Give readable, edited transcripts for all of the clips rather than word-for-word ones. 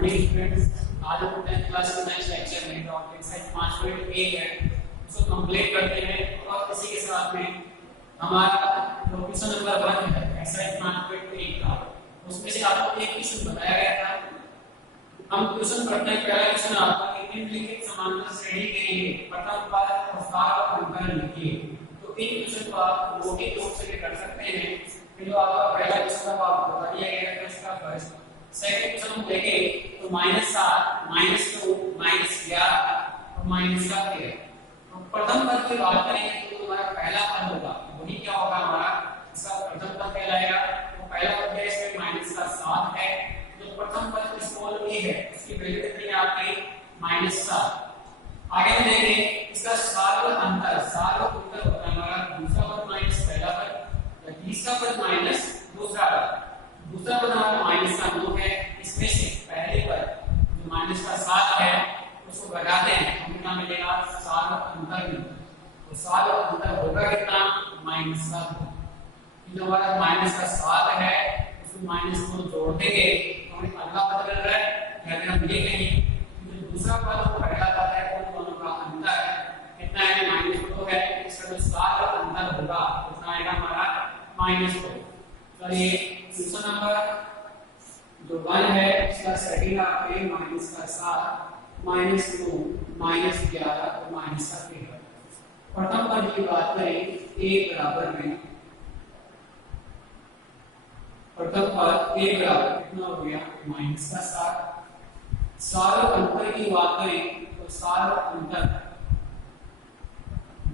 Morning students, आज हम 10th class के नेक्स्ट लेक्चर में टॉपिक एक्सरसाइज 5.1 है उसको कंप्लीट करते हैं और इसी के साथ में हमारा जो क्वेश्चन नंबर 1 है एक्सरसाइज 5.1 का उसमें से आपको एक क्वेश्चन बताया गया था। हम क्वेश्चन पढ़ते हैं। पहला क्वेश्चन आपका निम्नलिखित समांतर श्रेणी के लिए प्रथम पद और सार अंतर लिखिए। तो इन क्वेश्चन को आप मौखिक रूप से कर सकते हैं। जो आपका पहला क्वेश्चन था आपको बता दिया गया है इसका फर्स्ट। सेकंड क्वेश्चन हम देखें तो -7 -2 -11 और -13। तो प्रथम पद की बात करेंगे तो हमारा पहला पद होगा वही क्या होगा हमारा इसका प्रथम पद कहलाएगा। तो पहला पद है इसमें -7 है। जो प्रथम पद स्मॉल a है उसकी वैल्यू कितनी है आपकी -7। आगे हम देखें इसका सार अंतर होता है हमारा दूसरा पद माइनस पहला पद या तीसरा पद माइनस दूसरा पद। दूसरा पद हमारा -9 है। इसमें से पहले पद जो -7 है उसको घटाते हैं हमें कितना मिलेगा सार अंतर मिलेगा। तो सार अंतर होगा कितना -7। जो हमारा -7 है उसको -2 जोड़ देंगे तो हमें अगला पद मिल रहा है। यानी हम ये कहें जो दूसरा पद और पहला पद है उन दोनों का अंतर कितना है -2 है। इसका जो सार अंतर होगा कितना आएगा हमारा -2। चलिए क्वेश्चन नंबर जो 1 है इसका सेकंड आपके -7 -2 -11 और -13। प्रथम पद की बात करें a बराबर में प्रथम पद a बराबर कितना हो गया -7। सार अंतर की बात करें तो सार अंतर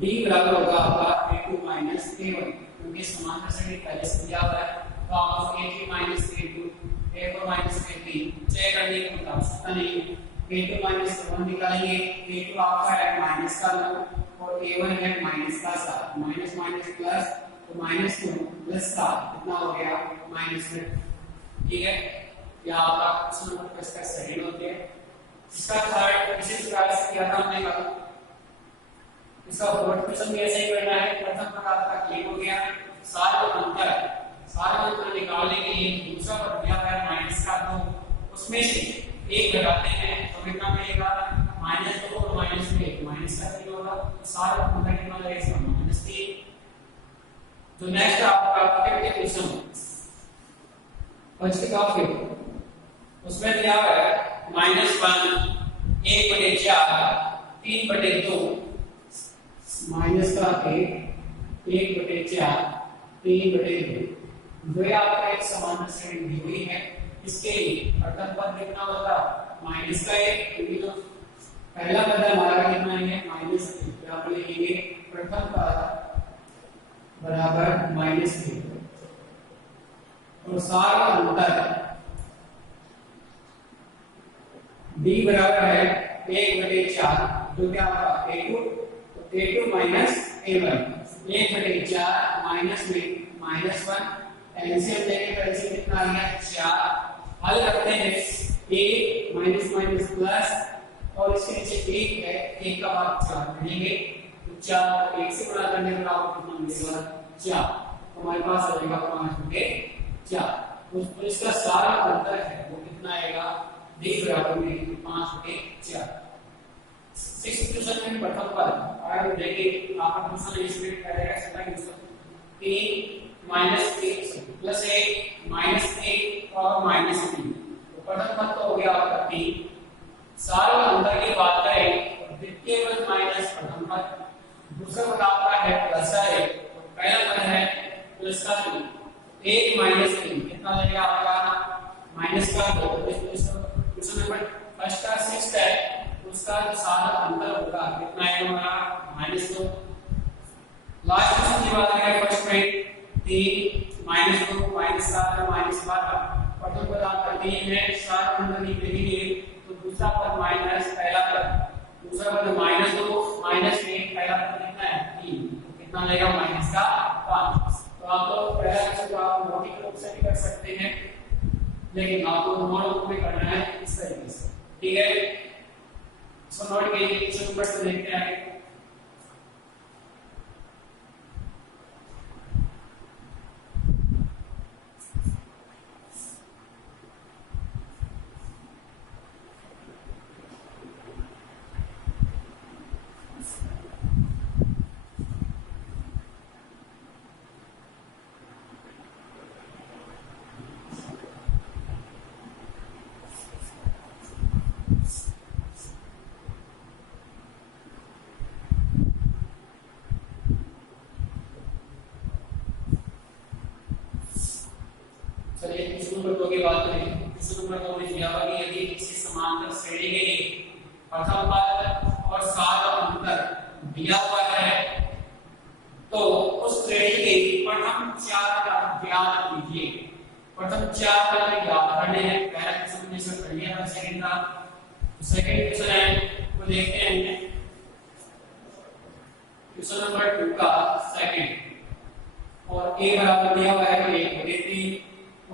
d बराबर होगा आपका a2 -a1 क्योंकि समांतर श्रेणी पहले से दिया हुआ है। तो आप a3 -a2 a4 -a3 check करने की आवश्यकता नहीं है। a2 -1 निकालेंगे a2 आपका है -9 और a1 है -7 माइनस माइनस प्लस तो -2 प्लस 7 कितना हो गया -2। ठीक है या आपका क्वेश्चन नंबर इसका सेकंड हो गया। इसका थर्ड इसी प्रकार से किया था हमने कल। इसका फोर्थ क्वेश्चन भी ऐसे ही करना है। प्रथम पद आपका क्लियर हो गया। सार अंतर निकालने के लिए दूसरा पद दिया है -2 उसमें से एक घटाते हैं तो कितना मिलेगा -2 और -1 -3 होगा। सार अंतर कितना लगेगा इसका -3। तो नेक्स्ट आपका फिफ्थ क्वेश्चन फर्स्ट का फिफ्थ उसमें दिया है -1 1/4 3/2 माइनस का 1/4 3/2 जो आपका एक समांतर श्रेणी दी हुई है। इसके लिए प्रथम पद कितना होगा -1 क्योंकि जो पहला पद हमारा कितना है -3 आप लिखेंगे प्रथम पद बराबर -3 और सार अंतर d बराबर है 1/4 जो क्या होगा a2 -a1 1/4 -1 एलसीएम लेके तो एलसीएम कितना आ गया 4। हल करते हैं a माइनस प्लस और इसके नीचे 1 है 1 का भाग 4 लेंगे तो 4 1 से गुणा करने पर आपको कितना मिलेगा 4। हमारे पास आ जाएगा 5/4। तो इसका सारा अंतर है वो कितना आएगा d बराबर में 5/4। सिक्स्थ क्वेश्चन में प्रथम पद आगे देखिए आपका क्वेश्चन इसमें करेगा सेकंड क्वेश्चन 3 प्लस 1 -1 और -3। तो प्रथम पद तो हो गया आपका 3। सार अंतर की बात करें द्वितीय पद माइनस प्रथम पद दूसरा पद आपका है प्लस 1 तो पहला पद है प्लस का 3 1 -3 कितना लगेगा आपका -2। क्वेश्चन नंबर फर्स्ट का 6 है उसका सारा अंतर होगा कितना है हमारा -2। लास्ट क्वेश्चन की बात करें फर्स्ट में 3 -2 -7 -12 प्रथम पद आपका 3 है। सार अंतर निकालेंगे तो दूसरा पद माइनस पहला पद दूसरा पद -2 -1 पहला पद कितना है 3 तो कितना लगेगा -5। तो आप लोग पहला क्वेश्चन को आप मौखिक रूप से भी कर सकते हैं लेकिन आपको नोट बुक में करना है इस तरीके से। ठीक है इसको नोट कीजिए। क्वेश्चन नंबर से देखते हैं। क्वेश्चन नंबर 2 में दिया हुआ कि यदि किसी समांतर श्रेणी के लिए प्रथम पद और सार अंतर दिया हुआ है तो उस श्रेणी के प्रथम 4 पद ज्ञात कीजिए। प्रथम 4 पद ज्ञात करने हैं। पहला क्वेश्चन हमने इसमें कर लिया था, सेकंड का सेकंड क्वेश्चन है वो देखते हैं। क्वेश्चन नंबर 2 का सेकंड और a बराबर दिया हुआ है तो 1/3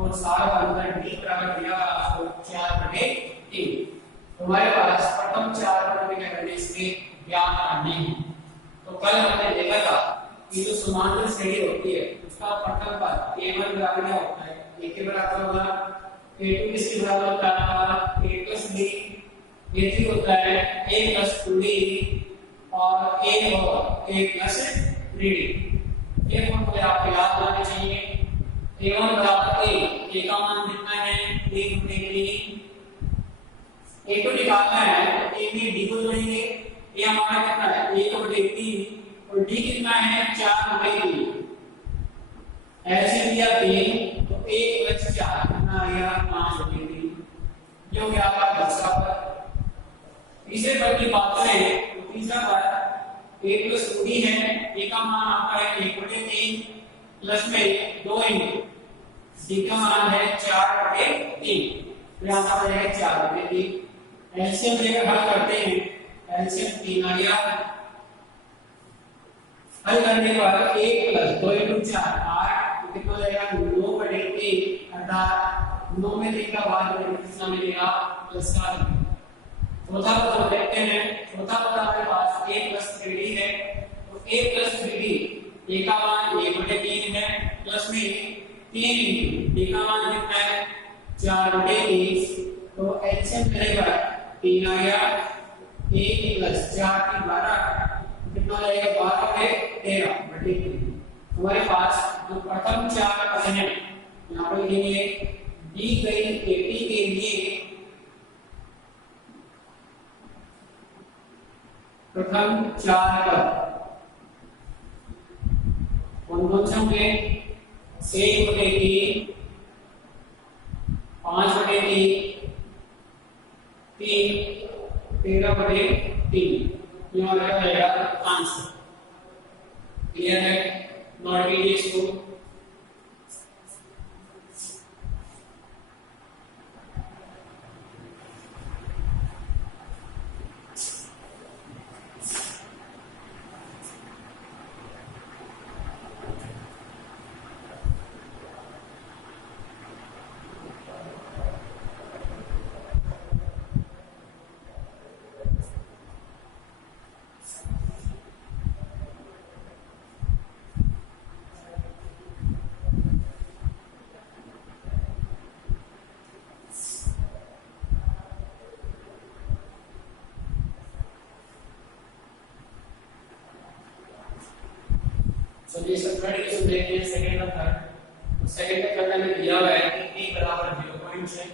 और सारा अंतर d बराबर दिया हुआ है आपको 4/3। तो हमारे पास प्रथम 4 पद क्या करने इसके ज्ञात करने हैं। तो कल हमने देखा था कि जो समांतर श्रेणी होती है उसका प्रथम पद a1 बराबर क्या होता है, a के बराबर होगा, a2 किसके बराबर होता है, a plus b, a3 होता है a plus 2d और a होगा a plus 3d। ये फॉर्मूले आपको याद होने चाहिए। a1 बराबर a का मान कितना है 3/3। a2 निकालना है तो a में d को जोड़ेंगे, ये हमारा कितना है 1/3 और d कितना है 4/3। ऐसे दिया 3 तो 1 + 4 कितना आ गया 5/3। ये हो गया आपका दूसरा पद। तीसरे पद की बात करें तो तीसरा पद a plus 2d है, a का मान आपका है 1/3 प्लस में 2 d का मान है 4/3 तो यहाँ पर आ जाएगा 4/3। एलसीएम लेकर हल करते हैं, एलसीएम 3 आ गया। हल करने के बाद 1 + 2 × 4 8 तो कितना हो जाएगा 9/3 अर्थात 9 में 3 का भाग कितना मिलेगा प्लस का। चौथा पद देखते हैं। चौथा पद हमारे पास a plus 3d है तो a plus 3d a का मान 1/3 है प्लस में 3 d का मान कितना है 4/3। तो एलसीएम करेगा 3 आ गया, 1 + 4 की 12 कितना हो जाएगा 12/13। हमारे पास जो प्रथम 4 पद हैं यहाँ पर लिखेंगे दी गई 80 के लिए प्रथम 4 पद कौन से होंगे 1/3 5/3 3 13/3 यहाँ रखा जाएगा आंसर। क्लियर है, नोट कीजिए इसको। चलिए थर्ड क्वेश्चन देखते हैं, सेकंड का थर्ड। सेकंड का थर्ड में दिया हुआ है कि a बराबर 0.6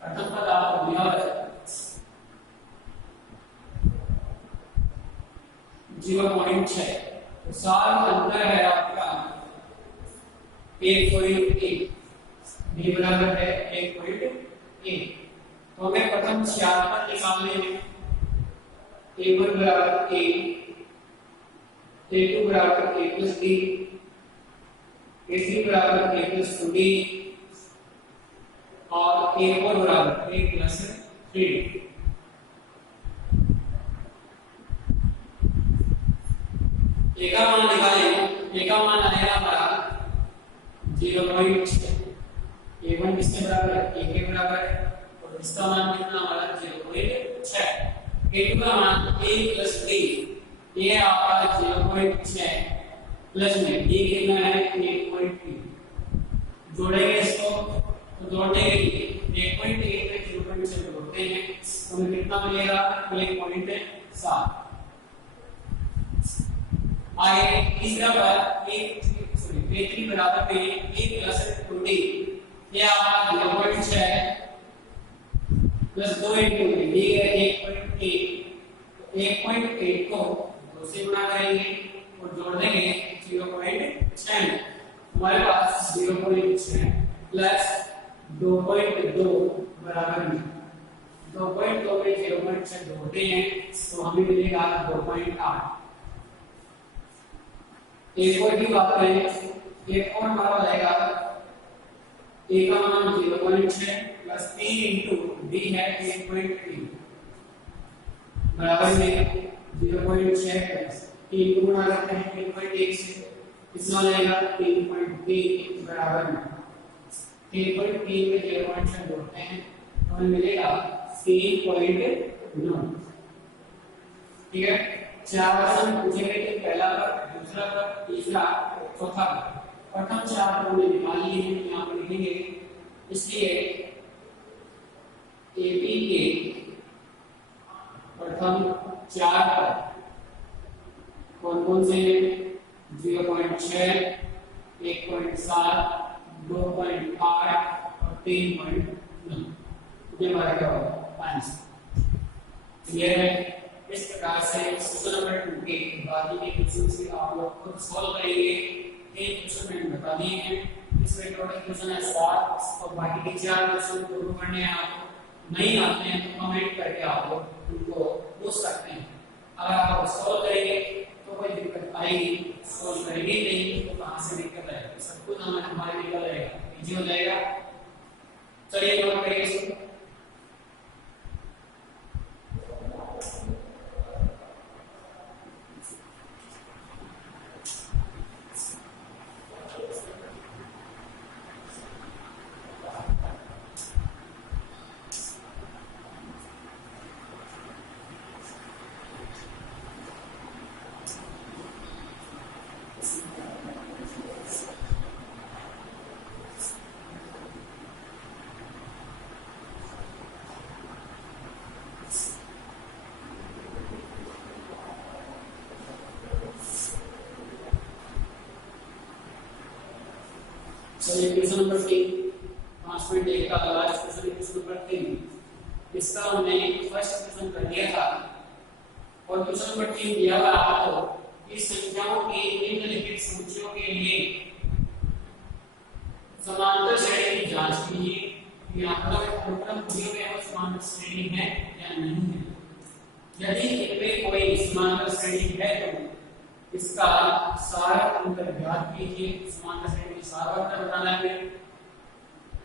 प्रथम पद आपको दिया हुआ है 0.6 तो सार अंतर है आपका 1.1 b बराबर है 1.1। तो हमें प्रथम 4 पद निकालने हैं। a1 बराबर a, a2 बराबर a plus d, a3 बराबर a plus 2d और a4 बराबर a plus 3d। a का मान निकालें, a का मान आएगा हमारा 0.6। a1 किसके बराबर है a के बराबर है और इसका मान कितना हमारा 0.6। a2 का मान a plus 3 ये आपका 0.6 प्लस में d कितना है 1.3। जोड़ेंगे इसको तो जोड़ने के लिए 1.8 में 0.6 जोड़ते हैं तो हमें कितना मिलेगा 1.7। आगे तीसरा बात a3 बराबर में a प्लस 2d ये आपका 0.6 प्लस 2 इंटू d है 1.8 को 2 से गुणा करेंगे और जोड़ देंगे 0.6 हमारे पास 0.6 प्लस 2.2 बराबर में 2.2 में 0.6 जोड़ते हैं तो हमें मिलेगा 2.8। एक और भी बात करें, एक और बार हो जाएगा a का मान 0.6 प्लस 3 इंटू d है 8.3 बराबर में 0.6 प्लस 3 को गुणा करते हैं 3.1 से, इसमें हो जाएगा 3.3 बराबर में 3.3 में 0.6 जोड़ते हैं तो हमें मिलेगा 3.9। ठीक है, 4 क्वेश्चन पूछेंगे कि पहला पद, दूसरा पद, तीसरा, चौथा पद। प्रथम 4 पद हमने निकाल लिए हैं, यहाँ पर लिखेंगे। इसलिए एपी के प्रथम 4 पद कौन कौन से हैं? 0.6, 1.7, 2.8 और 3.9। ये हमारा क्या होगा? आंसर क्लियर है। इस प्रकार से क्वेश्चन नंबर 2 के बाकी के क्वेश्चंस भी आप लोग खुद सॉल्व करेंगे। एक क्वेश्चन मैंने बता दिए हैं, इसमें टोटल क्वेश्चन है 7 और बाकी के 4 क्वेश्चन को करने हैं। आपको नहीं आते हैं तो कमेंट करके आप लोग उनको पूछ सकते हैं। अगर आप सॉल्व करेंगे तो कोई दिक्कत आएगी, सॉल्व करेंगे नहीं तो कहां से दिक्कत आएगी? सब कुछ हमारे निकल जाएगा, इजी हो जाएगा। चलिए नोट करिए इसको। चलिए क्वेश्चन नंबर 3 5.1 का लास्ट क्वेश्चन, क्वेश्चन नंबर 3। इसका हमने फर्स्ट क्वेश्चन कर दिया था और क्वेश्चन नंबर 3 दिया हुआ आपको इस संख्याओं के निम्नलिखित संख्याओं के लिए समांतर श्रेणी की जांच कीजिए। यहाँ पर मतलब दिए गए समांतर श्रेणी है या नहीं है। यदि इनमें कोई समांतर श्रेणी है तो इसका सारा अंतर ज्ञात कीजिए। समांतर श्रेणी की सारा अंतर बताना है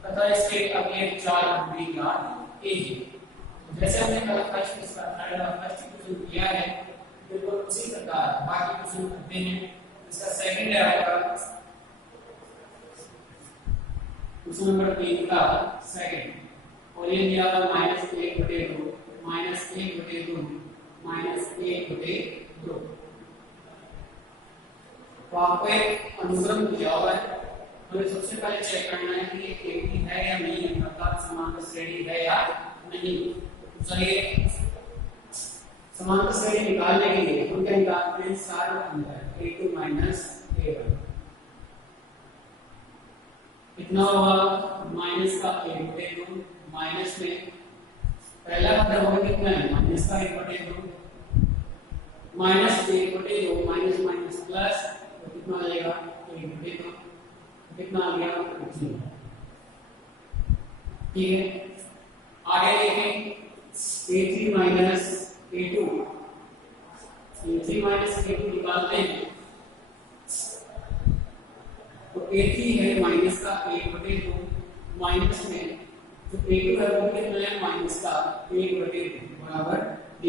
तथा इसके अगले 4 भी ज्ञात कीजिए। जैसे हमने कल फर्स्ट क्वेश्चन किया है, बिल्कुल उसी प्रकार बाकी क्वेश्चन करते हैं। इसका सेकंड है आपका क्वेश्चन नंबर 3 का सेकंड, और ये दिया था -1/2 -1/2 -1/2। तो आपको एक अनुक्रम दिया हुआ है, हमें सबसे पहले चेक करना है कि ये एपी है या नहीं है, अर्थात समांतर श्रेणी है या नहीं। चलिए समांतर श्रेणी निकालने के लिए हम क्या निकालते हैं? सारा अंतर a2 a1 कितना होगा? माइनस का 1/2 माइनस में पहला पद होगा कितना है? माइनस का 1/2 माइनस 1/2 माइनस माइनस प्लस कितना आ जाएगा? 1/2 कितना आ गया? 0। ठीक है, आगे देखें a3 माइनस a2 निकालते हैं तो a3 है माइनस का 1/2 माइनस में जो a2 है वो कितना है? माइनस का 1/2 बराबर d।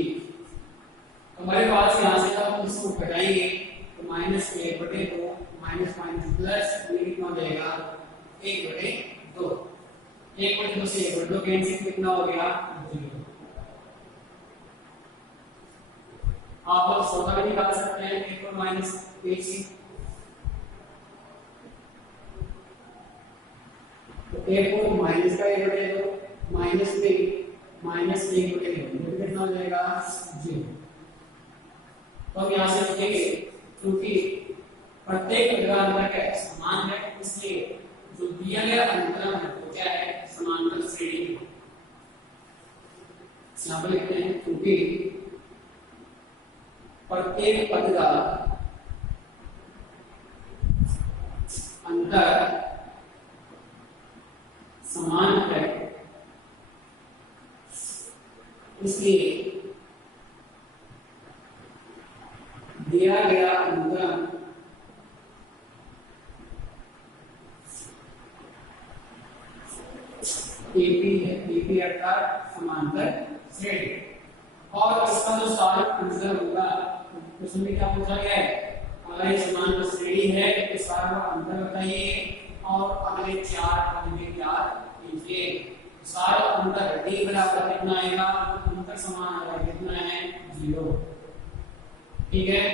हमारे पास यहाँ से हम इसको घटाएंगे तो माइनस 1/2 माइनस माइनस प्लस ये कितना हो जाएगा? 1/2। 1/2 से 1/2 कैंसिल कितना हो गया? 0। आप लोग सौदा भी निकाल सकते हैं a4 माइनस a3। तो a4 माइनस का 1/2 माइनस में माइनस 1/2 कितना हो जाएगा? 0। तो हम यहाँ से लिखेंगे क्योंकि प्रत्येक अंतर का समान है, इसलिए जो दिया गया अंतर है वो क्या है? समांतर श्रेणी। यहाँ पर लिखते हैं क्योंकि प्रत्येक पद का अंतर समान है, इसलिए दिया गया अंतर एपी है, एपी अर्थात समांतर श्रेणी। और इसका जो सारा आंसर होगा क्वेश्चन में क्या पूछा गया है, अगर ये समांतर श्रेणी है तो सारा अंतर बताइए और अगले चार पद में क्या कीजिए। सारा अंतर d बराबर कितना आएगा, अंतर समान आएगा कितना है 0। ठीक है,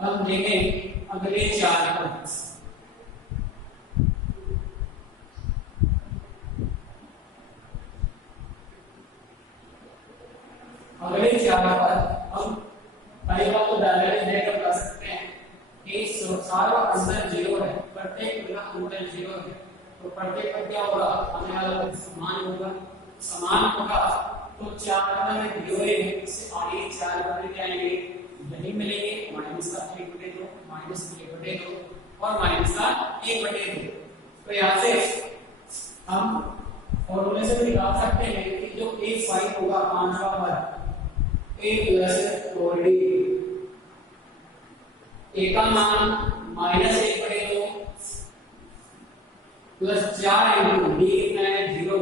अब देखें अगले चार पद। अगले चार पद हम पहली बात तो डायरेक्ट देखकर बता सकते हैं कि सारा अंतर 0 है, प्रत्येक पद का अंतर 0 है, तो प्रत्येक पद क्या होगा, आने वाला पद समान होगा। समान होगा तो चार पद में 0 है, इससे आगे चार पद क्या आएंगे, यही मिलेंगे, माइनस का 1/2 माइनस 1/2 और माइनस का 1/2। तो यहाँ से हम फॉर्मूले से भी निकाल सकते हैं कि जो a5 होगा पांचवा पद a प्लस 4d, a का मान माइनस 1/2 प्लस 4 इंटू d कितना है 0,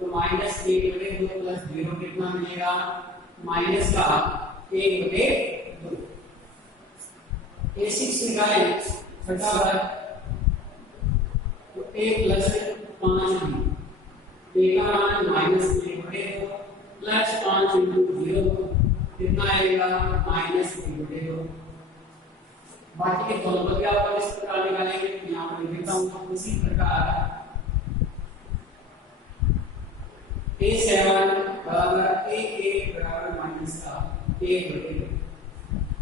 तो माइनस 1/2 प्लस 0 कितना मिलेगा, माइनस का 1/2। a6 निकालें फटाफट, तो a प्लस 5d, a का मान माइनस 1/2 प्लस 5 इंटू 0 कितना आएगा, माइनस 1/2। बाकी के दोनों पद आप इस प्रकार निकालेंगे, यहाँ पर लिख देता हूँ उसी प्रकार a7 बराबर a8 बराबर माइनस का 1/2।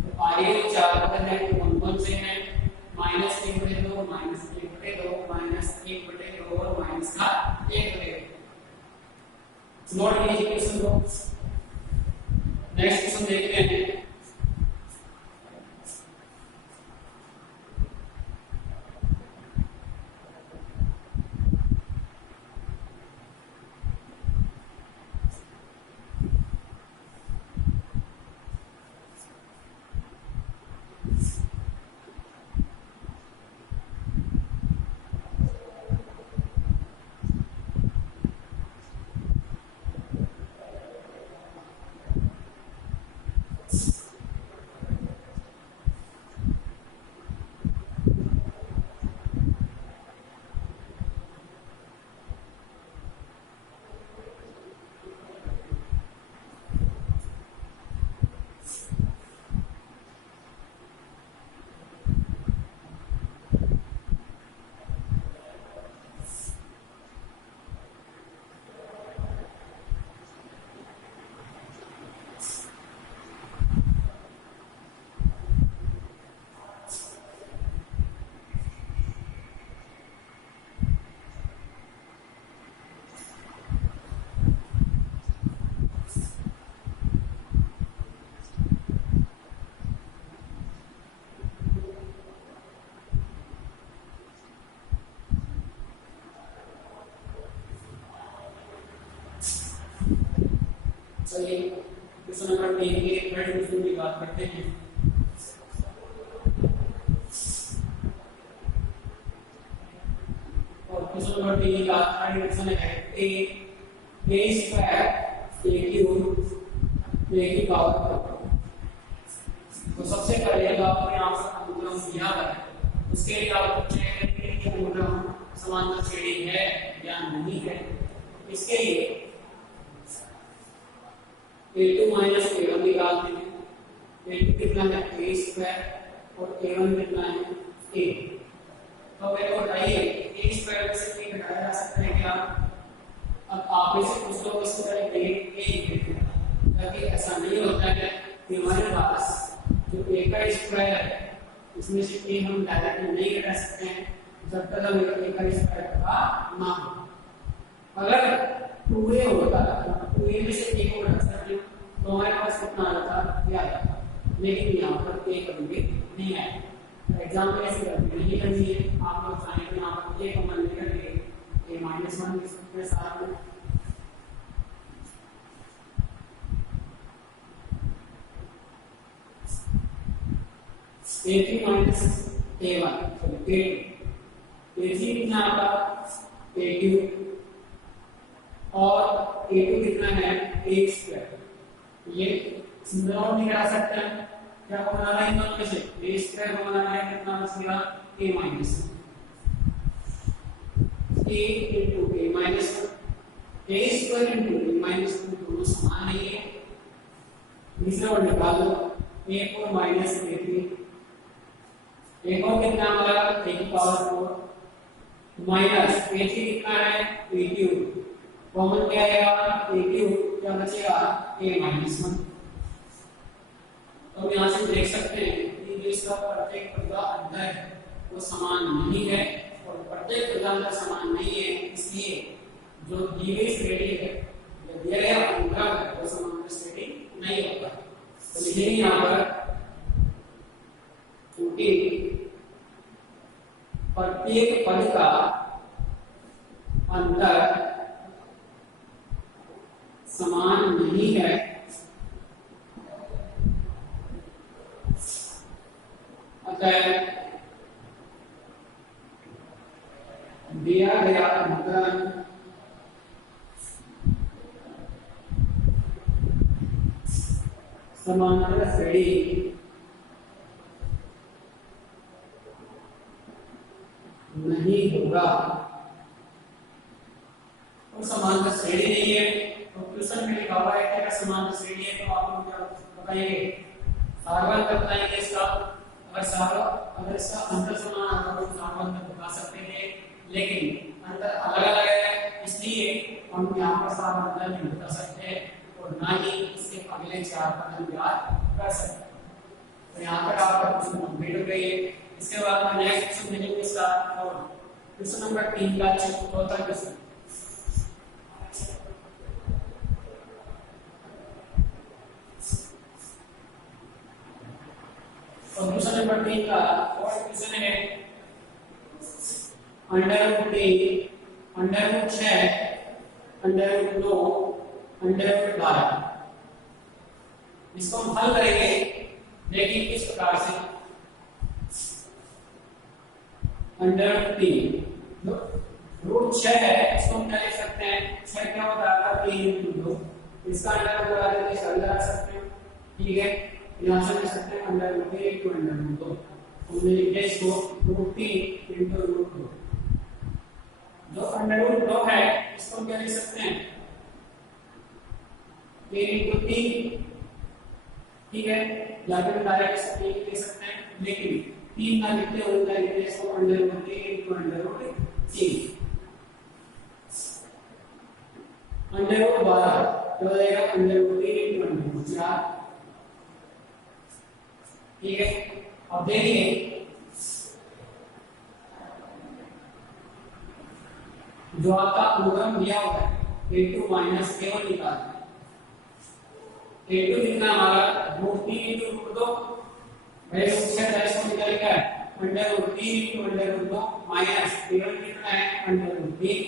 तो आगे चार पद है कौन कौन से हैं, माइनस 1/2 माइनस 1/2 माइनस 1/2 और माइनस का 1/2। नोट कीजिए क्वेश्चन को। नेक्स्ट क्वेश्चन देखते हैं। चलिए क्वेश्चन नंबर 3 के थर्ड क्वेश्चन की बात करते हैं। और क्वेश्चन नंबर 3 का थर्ड क्वेश्चन है a square a cube a की पावर। तो सबसे पहले तो आपको यहाँ पर अनुक्रम दिया है, उसके लिए आपको चेक करना है कि अनुक्रम समांतर श्रेणी है या नहीं है। इसके लिए a2 माइनस a1 निकालते हैं। a2 कितना है a स्क्वायर और a1 कितना है a। तो मेरे को बताइए a स्क्वायर से a घटाया जा सकता है क्या? अब आप इसे कुछ लोग इस तरह a लिखते हैं, ताकि ऐसा नहीं होता है कि हमारे पास जो a का स्क्वायर है इसमें से a हम डायरेक्ट नहीं घटा सकते हैं जब तक हम a का स्क्वायर का ना हो। अगर 2a होता है 2a में से a को घटा सकते हैं तो हमारे पास कितना आ जाता है, लेकिन यहाँ पर a कभी नहीं आया। एग्जाम्पल ऐसे करते नहीं करनी है, आप लोग चाहें तो यहाँ पर a को मान लेकर a -1 लिख सकते हैं, सारा माइनस a1 a2 a3 कितना आपका a2 और a2 कितना है a स्क्वायर। ये सिंगल आउट नहीं करा सकते हैं, क्या बनाना है इन दोनों में से a स्क्वायर को बनाना है, कितना बचेगा a minus a into a minus a square into a minus दोनों समान नहीं है। दूसरा वर्ड निकाल लो a4 माइनस a3 एक और कितना हमारा a की पावर 4 माइनस a3 कितना है a3 कॉमन क्या आएगा a3 क्या बचेगा a माइनस 1। तो यहाँ से देख सकते हैं कि जो इसका प्रत्येक पद का अंतर है वो समान नहीं है और प्रत्येक पद का अंतर समान नहीं है, इसलिए जो दी गई श्रेणी है या दिया गया अंतर है वो समांतर श्रेणी नहीं होता। तो लिखेंगे यहाँ पर क्योंकि प्रत्येक पद का अंतर समान नहीं है, अतः दिया गया अंतर समांतर श्रेणी नहीं होगा। और समांतर श्रेणी नहीं है तो क्वेश्चन में लिखा हुआ है कि समांतर श्रेणी है तो आप लोग क्या बताएंगे सारवान कर बताएंगे इसका। अगर इसका अंतर समान होगा तो सारवान कर बता सकते थे, लेकिन अंतर अलग अलग है इसलिए हम यहाँ पर सारवान नहीं बता सकते और ना ही इसके अगले 4 पद याद कर सकते। तो यहाँ पर आपका क्वेश्चन कंप्लीट हो गई है। इसके बाद में नेक्स्ट क्वेश्चन देखेंगे इसका क्वेश्चन नंबर 3 का चौथा क्वेश्चन। और क्वेश्चन नंबर 3 का फर्स्ट क्वेश्चन है under root 6 under root 9 under root 12। इसको हम हल करेंगे, देखिए किस प्रकार से। अंडर रूट 6 है, इसको हम क्या लिख सकते हैं 6 क्या होता है 3 into 2, इसका अंडर रूट लगा देंगे, इसका लगा सकते हैं, ठीक है। यहाँ से लिख सकते हैं under root 3 into under root 2, हमने लिखा इसको रूट 3 into रूट 2। जो अंडर रूट 2 है इसको हम क्या लिख सकते हैं 3 into 3, ठीक है, या फिर डायरेक्ट लिख सकते हैं, लेकिन 3 ना लिखते हो उल्टा लिखते हैं इसको under root 3 into under root 3। Under root 12 तो हो जाएगा under root 3 into under root 4, ठीक है। अब देखिए जो आपका अनुक्रम दिया हुआ है a2 माइनस a1 निकालना है। a2 कितना हमारा रूट 3 into रूट 2 भाई उससे डायरेक्ट निकल गया under root 3 into under root 2 minus a1 कितना है अंडर रूट 3,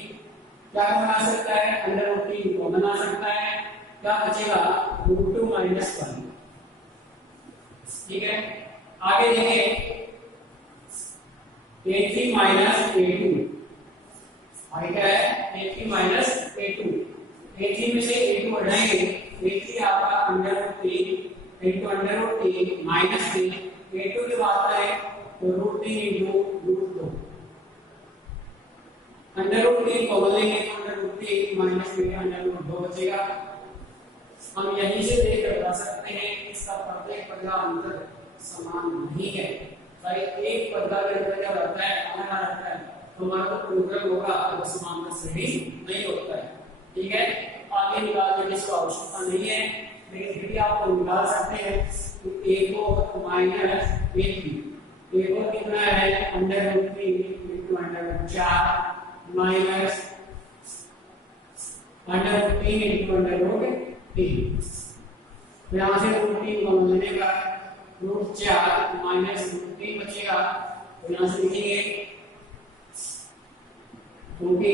क्या बना सकता है अंडर रूट 3 को बना सकता है, क्या बचेगा रूट 2 माइनस 1, ठीक है। आगे देखिए a3 माइनस a2 आगे क्या है a3 माइनस a2, a3 में से a2 हटाएंगे, a3 आपका under root 3 into under root 3 minus 3, a2 की बात करें तो root 3 into root 2, under root 3 को बदलेंगे तो under root 3 minus 3 under root 2 बचेगा। हम यहीं से देख कर बता सकते हैं इसका प्रत्येक पद का अंतर समान नहीं है, भाई एक पद का अंतर क्या रहता है अलग अलग रहता है, तो हमारा तो अनुक्रम होगा वो समांतर श्रेणी नहीं होता है, ठीक है। आगे निकालने की इसको आवश्यकता नहीं है, लेकिन फिर भी आप निकाल सकते हैं कि a4 माइनस a3 a4 कितना है under root 3 into under root 4 minus under root 3 into under root 3, यहाँ से रूट 3 को लेने का रूट 4 माइनस रूट 3 बचेगा, तो यहाँ से लिखेंगे क्योंकि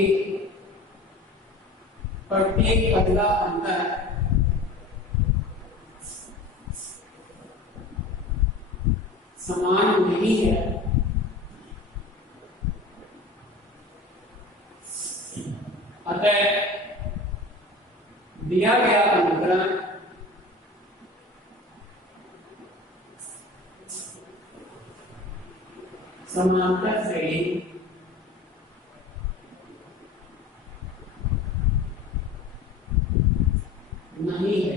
प्रत्येक पद का अंतर समान नहीं है, अतः दिया गया अनुक्रम समांतर श्रेणी नहीं है।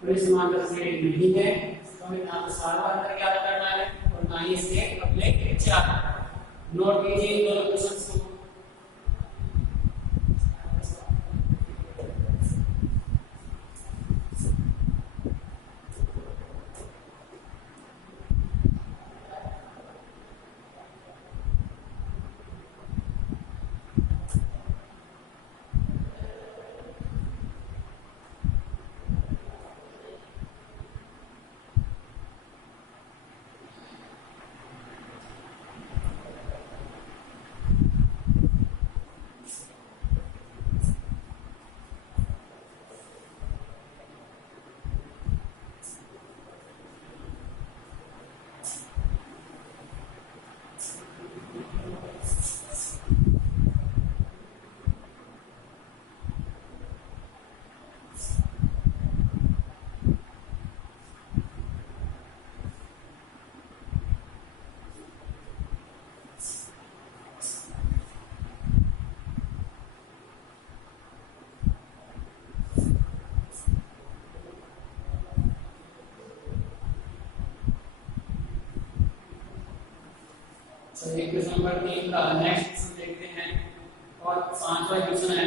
तो इस समांतर श्रेणी नहीं है, तो हमें ना तो सारा अंतर क्या करना है और ना ही इसके अगले चार। नोट कीजिए इन दोनों क्वेश्चंस को। चलिए क्वेश्चन नंबर 3 का नेक्स्ट क्वेश्चन देखते हैं और 5वां क्वेश्चन है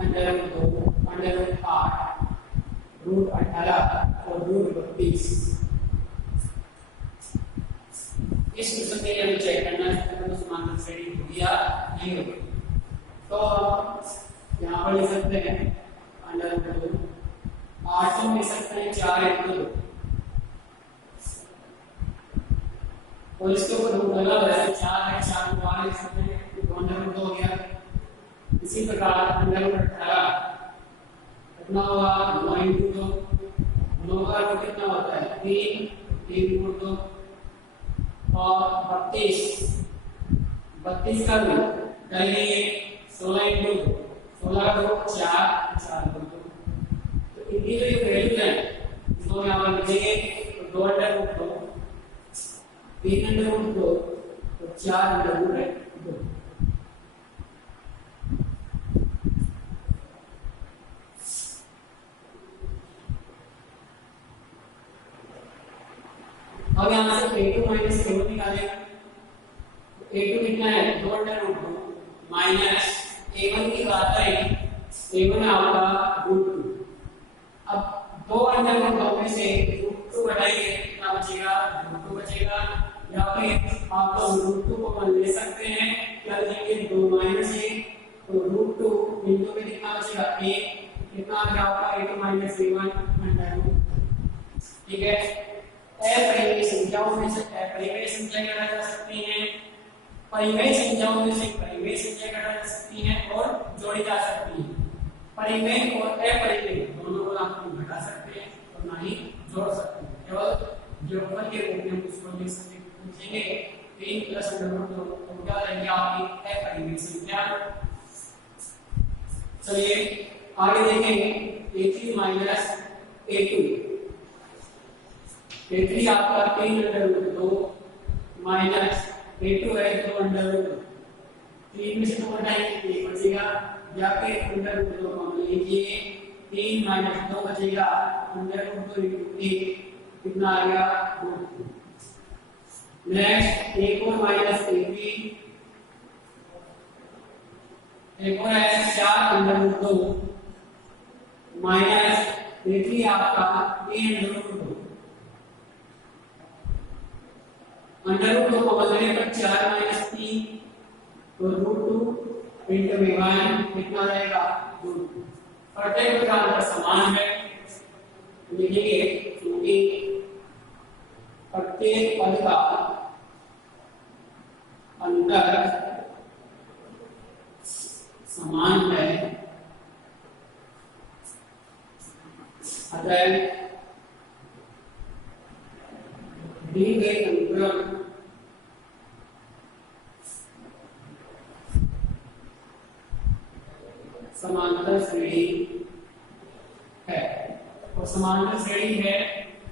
√8 √18 और √32। इस क्वेश्चन के लिए हमें चेक करना है कि समांतर श्रेणी होगी या नहीं होगी। तो यहाँ पर लिख सकते हैं √2 8 को लिख सकते हैं 4 × 2 और इसके ऊपर रूट लगा हुआ है 4 है 4 को बाहर लिख सकते हैं तो √2 हो गया। इसी प्रकार √18 कितना होगा 9 × 2 9 का रूट कितना होता है 3 × 2 और 32 का रूट करेंगे 16 × 2 16 का रूट 4 4 × 2। तो इनकी जो वैल्यू है इसको यहां पर लिखेंगे तो 2 √2 3 √2 और 4 √2। अब यहां से a2 - a1 निकालेंगे। a2 कितना है 2 √2 माइनस a1 की बात करें a1 आपका √2। अब 2 √2 में से √2 घटाएंगे कितना बचेगा √2 बचेगा। या फिर आप लोग √2 को ले सकते हैं क्या लिखेंगे 2 - 1 तो √2 बिंदु में कितना बचेगा 1 कितना आ गया आपका a2 - a1 √2। ठीक है। अपरिमेय संख्याओं में से अपरिमेय संख्या घटा जा सकती है, परिमेय संख्याओं में से परिमेय संख्या घटा जा सकती है और जोड़ी जा सकती है। परिमेय और अपरिमेय दोनों को आप घटा सकते हैं और ना ही जोड़ सकते हैं। केवल जोड़फल के रूप में उसको लिख सकते हैं। लिखेंगे 3 + √2 तो क्या रहेगी आपकी अपरिमेय संख्या। चलिए आगे देखेंगे a3 - a2 a3 आपका 3 √2 माइनस a2 है 2 √2 3 में से 2 घटाएंगे 1 बचेगा। या फिर √2 को हम लिखिए 3 - 2 बचेगा √2 × 1 कितना आ गया 2। नेक्स्ट a4 - a3 a4 है 4 √2 माइनस a3 आपका 3 √2 √2 को बदलने पर 4 - 3 तो √2 × 1 कितना रहेगा 2। प्रत्येक का अंतर समान है लिखेंगे क्योंकि प्रत्येक पद का अंतर समान है अतः समांतर श्रेणी है। और समांतर श्रेणी है,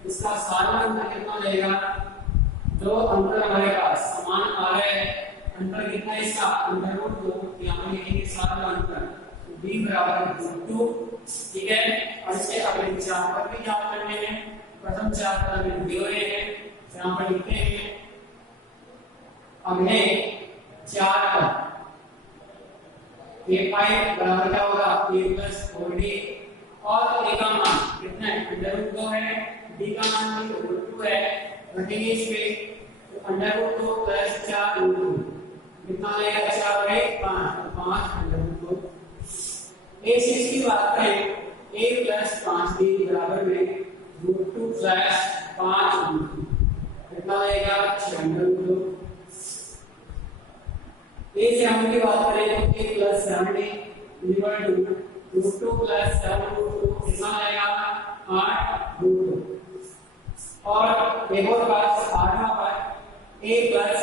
इसका सारा अंतर कितना रहेगा? जो अंतर हमारे पास समान आ रहा है, अंतर कितना है इसका? अंतर रूट 2, यहाँ पर लिखेंगे सारा अंतर b बराबर रूट 2, ठीक है। और इसके अगले चार पर भी क्या करने हैं? प्रथम चार पर हमें दिए हुए हैं, यहाँ पर लिखते हैं अगले चार पर a पाई बराबर क्या होगा? a प्लस 4d, और a का मान कितना है? अंडर रूट 2 है, d का मान भी रूट 2 है, रखेंगे इस पे तो अंडर रूट 2 प्लस 4 रूट 2 कितना आएगा? 4 है 5, 5 अंडर रूट 2। a से इसकी बात करें, a प्लस 5d बराबर में रूट 2 प्लस 5 रूट 2 कितना आएगा? 6 अंडर रूट 2। a से हम की बात करें तो a plus 7d equal to root 2 plus 7 root 2 कितना आएगा? 8 रूट 2। और एक और बात, 8वां पर a प्लस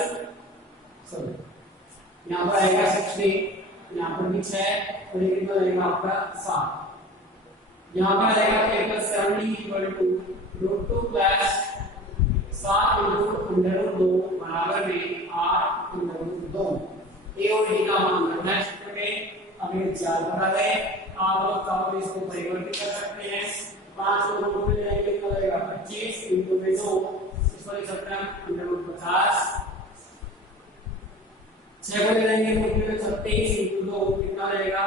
यहाँ पर आएगा 6d, यहाँ पर भी 6 और ये कितना आएगा आपका? 7। यहाँ पर आएगा a plus 7d equal to root 2 plus 7 into under root 2 बराबर में 8 अंडर रूट 2। ए और डी का मान करना है सूत्र में। अगले चार पर आ गए, आप लोग चाहो तो इसको परिवर्तित कर सकते हैं। 5 को रूट में जाएंगे कितना आएगा? 25 इंटू में 2, इसको लिख सकते हैं अंडर रूट 50। 6 को जाएंगे रूट में 36 इंटू 2 कितना रहेगा?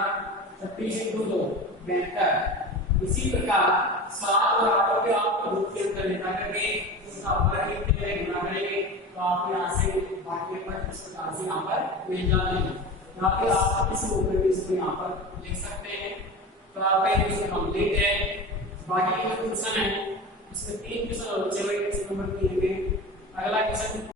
36 इंटू 2 72। इसी प्रकार 7 और 8 को भी आपको रूट के अंदर लेकर करके इसका वर्ग लिखते हुए गुणा करेंगे तो आप यहाँ से बाकी पर इस प्रकार से यहाँ पर मिल जाएंगे। यहाँ पे आप इस रूप में भी इसको यहाँ पर लिख सकते हैं। तो आपका ये क्वेश्चन कंप्लीट है। बाकी जो क्वेश्चन है इसमें 3 क्वेश्चन और बचे हुए, क्वेश्चन नंबर 3 में अगला क्वेश्चन